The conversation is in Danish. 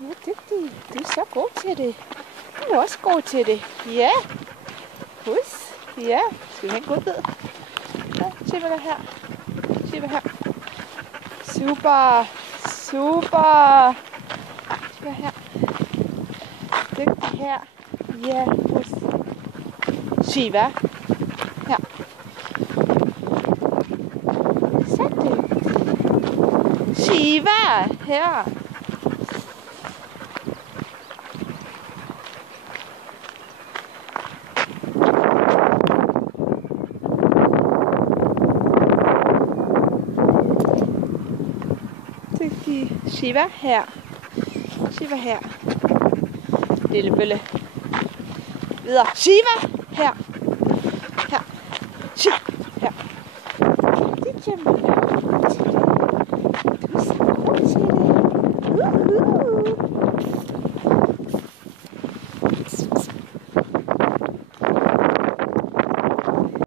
Du er dygtig. Du er så god til det. Du er også god til det. Ja. Hus. Ja. Skal vi have en god bid? Ja, se hvad der her. Se hvad her. Super. Super. Se hvad her. Dygtig her. Ja. Hus. Shiva. Her. Så dygtig. Shiva. Her. Dygtig. Shiva her. Shiva her. Lille bølle. Videre. Shiva her. Her. Shiva her. Det kæmper du. Du er så god til det.